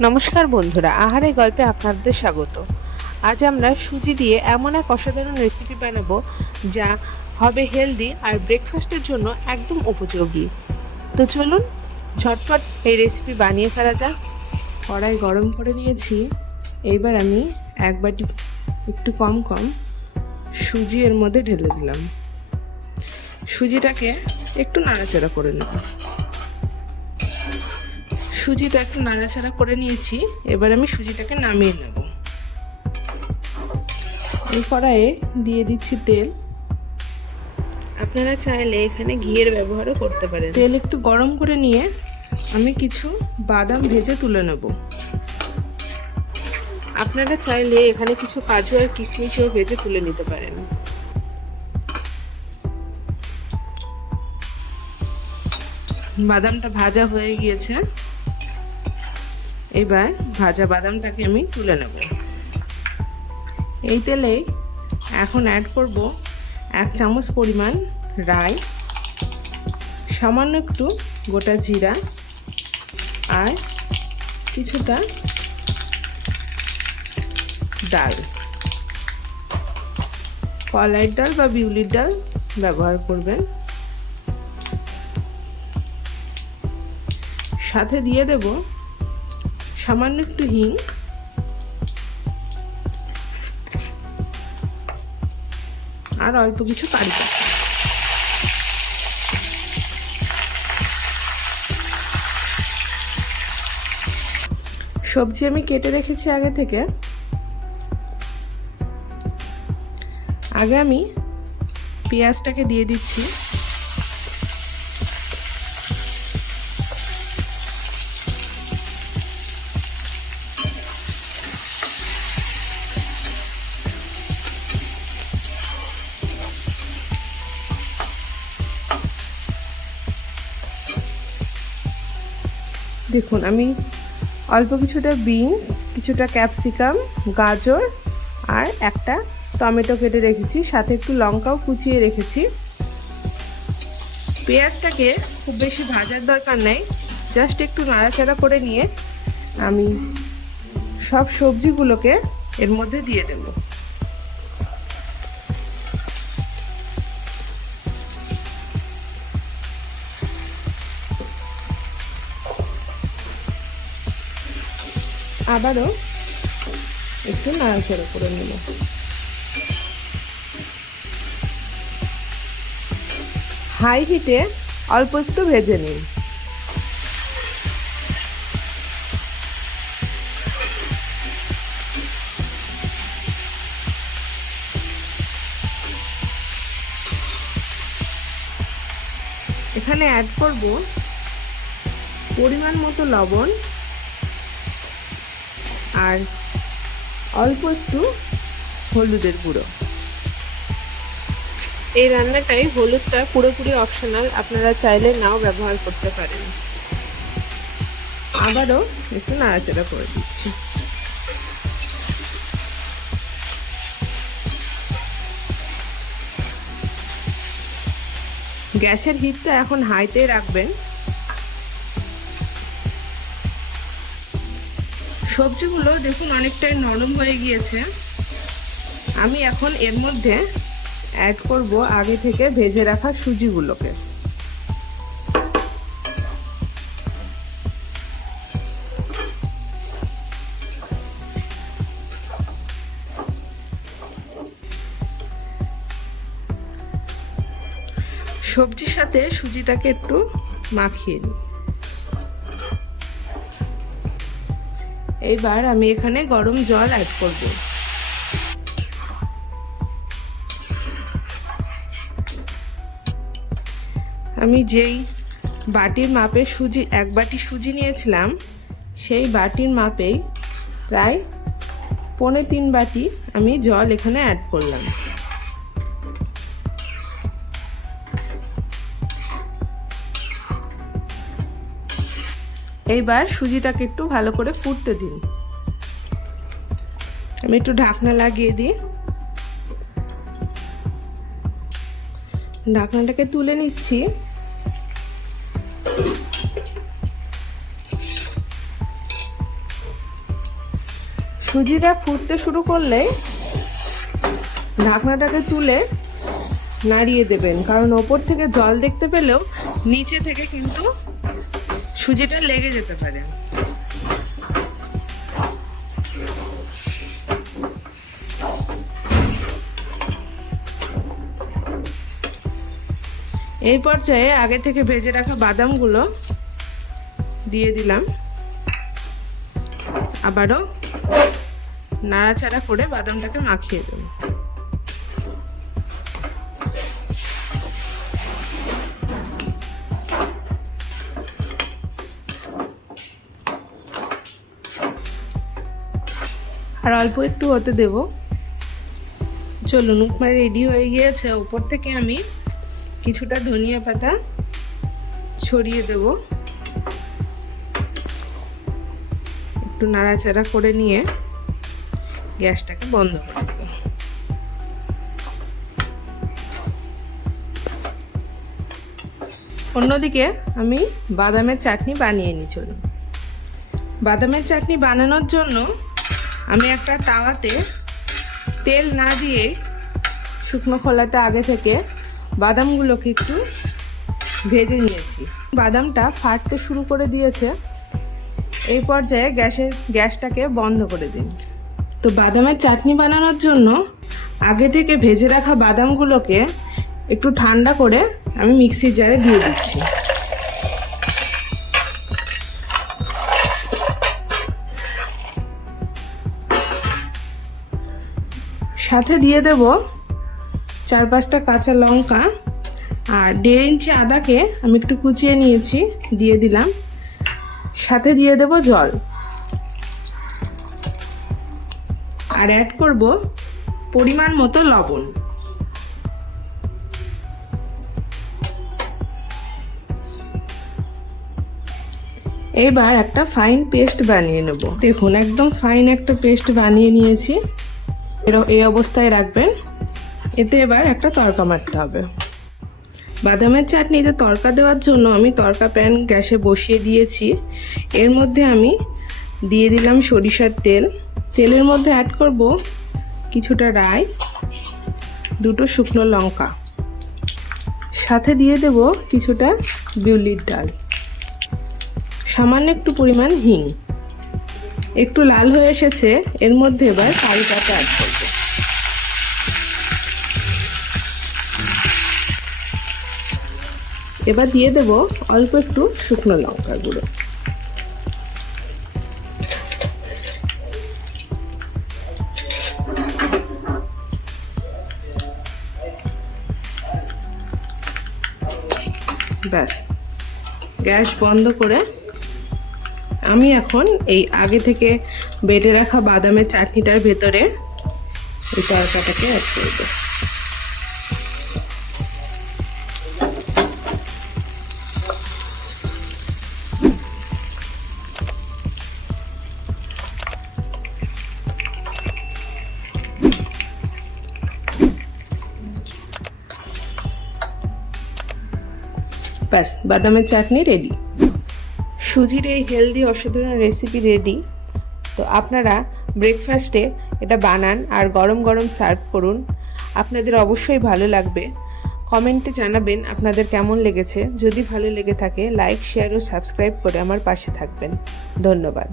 নমস্কার বন্ধুরা, আহারে গল্পে আপনাদের স্বাগত। আজ আমরা সুজি দিয়ে এমন এক অসাধারণ রেসিপি বানাবো যা হবে হেলদি আর ব্রেকফাস্টের জন্য একদম উপযোগী। তো চলুন, ঝটপট এই রেসিপি বানিয়ে ফেলা যাক। কড়াই গরম করে নিয়েছি। এইবার আমি এক বাটি একটু কম কম সুজি এর মধ্যে ঢেলে দিলাম। সুজিটাকে একটু নাড়াচাড়া করে নেব। সুজিটা একটু নাড়াচাড়া করে নিয়েছি। এবার আমি সুজিটাকে নামিয়ে নেব। এই কড়াইয়ে দিয়ে দিচ্ছি তেল। আপনারা চাইলে এখানে ঘিয়ের ব্যবহারও করতে পারেন। তেল একটু গরম করে নিয়ে আমি কিছু বাদাম ভেজে তুলে নেব। আপনারা চাইলে এখানে কিছু কাজু আর কিশমিশও ভেজে তুলে নিতে পারেন। বাদামটা ভাজা হয়ে গিয়েছে। এবার ভাজা বাদামটাকে আমি তুলে নেব। এই তেলে এখন অ্যাড করব এক চামচ পরিমাণ রাই, সামান্য একটু গোটা জিরা আর কিছুটা ডাল। কলাইয়ের ডাল বা বিউলির ডাল ব্যবহার করবেন। সাথে দিয়ে দেব সামান্য একটু হিং। আর অল্প কিছু কারি সবজি আমি কেটে রেখেছি আগে থেকে। আগে আমি পেঁয়াজটাকে দিয়ে দিচ্ছি। দেখুন, আমি অল্প কিছুটা বিনস, কিছুটা ক্যাপসিকাম, গাজর আর একটা টমেটো কেটে রেখেছি, সাথে একটু লঙ্কাও কুচিয়ে রেখেছি। পেঁয়াজটাকে খুব বেশি ভাজার দরকার নেই, জাস্ট একটু নাড়াচাড়া করে নিয়ে আমি সব সবজিগুলোকে এর মধ্যে দিয়ে দেবো। আবারও একটু নাড়াচাড়া করে নেব। হাই হিটে অল্প একটু ভেজে নিন। এখানে অ্যাড করব পরিমাণ মতো লবণ আর অল্প একটু হলুদের গুঁড়ো। এই রান্নাটাই হলুদটা পুরোপুরি অপশনাল আপনারা চাইলে নাও ব্যবহার করতে পারেন। আবারও একটু নাড়াচাড়া করে দিচ্ছি। গ্যাসের হিটটা এখন হাইতে রাখবেন। সবজিগুলো দেখুন অনেকটাই নরম হয়ে গিয়েছে। আমি এখন এর মধ্যে অ্যাড করব আগে থেকে ভেজে রাখা সুজিগুলোকে। সবজির সাথে সুজিটাকে একটু মাখিয়ে নিই। এইবার আমি এখানে গরম জল অ্যাড করব। আমি যেই বাটির মাপে সুজি, এক বাটি সুজি নিয়েছিলাম, সেই বাটির মাপেই প্রায় পৌনে তিন বাটি আমি জল এখানে অ্যাড করলাম। এইবার সুজিটাকে একটু ভালো করে ফুটতে দিন। আমি একটু ঢাকনা লাগিয়ে দিই। ঢাকনাটাকে তুলে নিচ্ছি। সুজিটা ফুটতে শুরু করলেই ঢাকনাটাকে তুলে নাড়িয়ে দেবেন, কারণ ওপর থেকে জল দেখতে পেলেও নিচে থেকে কিন্তু সুজিটা লেগে যেতে পারে। এই পর্যায়ে আগে থেকে ভেজে রাখা বাদামগুলো দিয়ে দিলাম। আবারও নাড়াচাড়া করে বাদামটাকে মাখিয়ে দেব। আর অল্প একটু হতে দেব। চলুন, উপমা রেডি হয়ে গিয়েছে। উপর থেকে আমি কিছুটা ধনিয়া পাতা ছড়িয়ে দেব। একটু নাড়াচাড়া করে নিয়ে গ্যাসটাকে বন্ধ করে দেব। অন্যদিকে আমি বাদামের চাটনি বানিয়ে নিই, চলুন। বাদামের চাটনি বানানোর জন্য আমি একটা তাওয়াতে তেল না দিয়ে শুকনো খোলাতে আগে থেকে বাদামগুলোকে একটু ভেজে নিয়েছি। বাদামটা ফাটতে শুরু করে দিয়েছে। এই পর্যায়ে গ্যাসের, গ্যাসটাকে বন্ধ করে দিন। তো বাদামের চাটনি বানানোর জন্য আগে থেকে ভেজে রাখা বাদামগুলোকে একটু ঠান্ডা করে আমি মিক্সির জারে দিয়ে দিচ্ছি। সাথে দিয়ে দেব চার পাঁচটা কাঁচা লঙ্কা আর দেড় ইঞ্চি আদাকে আমি একটু কুচিয়ে নিয়েছি, দিয়ে দিলাম। সাথে দিয়ে দেব জল। আর অ্যাড করব পরিমাণ মতো লবণ। এবার একটা ফাইন পেস্ট বানিয়ে নেব। দেখুন, একদম ফাইন একটা পেস্ট বানিয়ে নিয়েছি। এই অবস্থায় রাখবেন। এতে এবার একটা তড়কা মারতে হবে। বাদামের চাটনিতে তড়কা দেওয়ার জন্য আমি তড়কা প্যান গ্যাসে বসিয়ে দিয়েছি। এর মধ্যে আমি দিয়ে দিলাম সরিষার তেল। তেলের মধ্যে অ্যাড করব কিছুটা রাই, দুটো শুকনো লঙ্কা। সাথে দিয়ে দেব কিছুটা বিউলির ডাল। সামান্য একটু পরিমাণ হিং। একটু লাল হয়ে এসেছে, এর মধ্যে এবার কারি পাতা অ্যাড করব। এবার দিয়ে দেব অল্প একটু শুকনো লঙ্কা গুঁড়ো। ব্যাস, গ্যাস বন্ধ করে আমি এখন এই আগে থেকে বেটে রাখা বাদামের চাটনিটার ভেতরে এই তরকাটাকে অ্যাড করব ব্যাস, বাদামের চাটনি রেডি সুজির এই হেলদি অসাধারণ রেসিপি রেডি তো আপনারা ব্রেকফাস্টে এটা বানান আর গরম গরম সার্ভ করুন। আপনাদের অবশ্যই ভালো লাগবে। কমেন্টে জানাবেন আপনাদের কেমন লেগেছে। যদি ভালো লেগে থাকে লাইক শেয়ার ও সাবস্ক্রাইব করে আমার পাশে থাকবেন। ধন্যবাদ।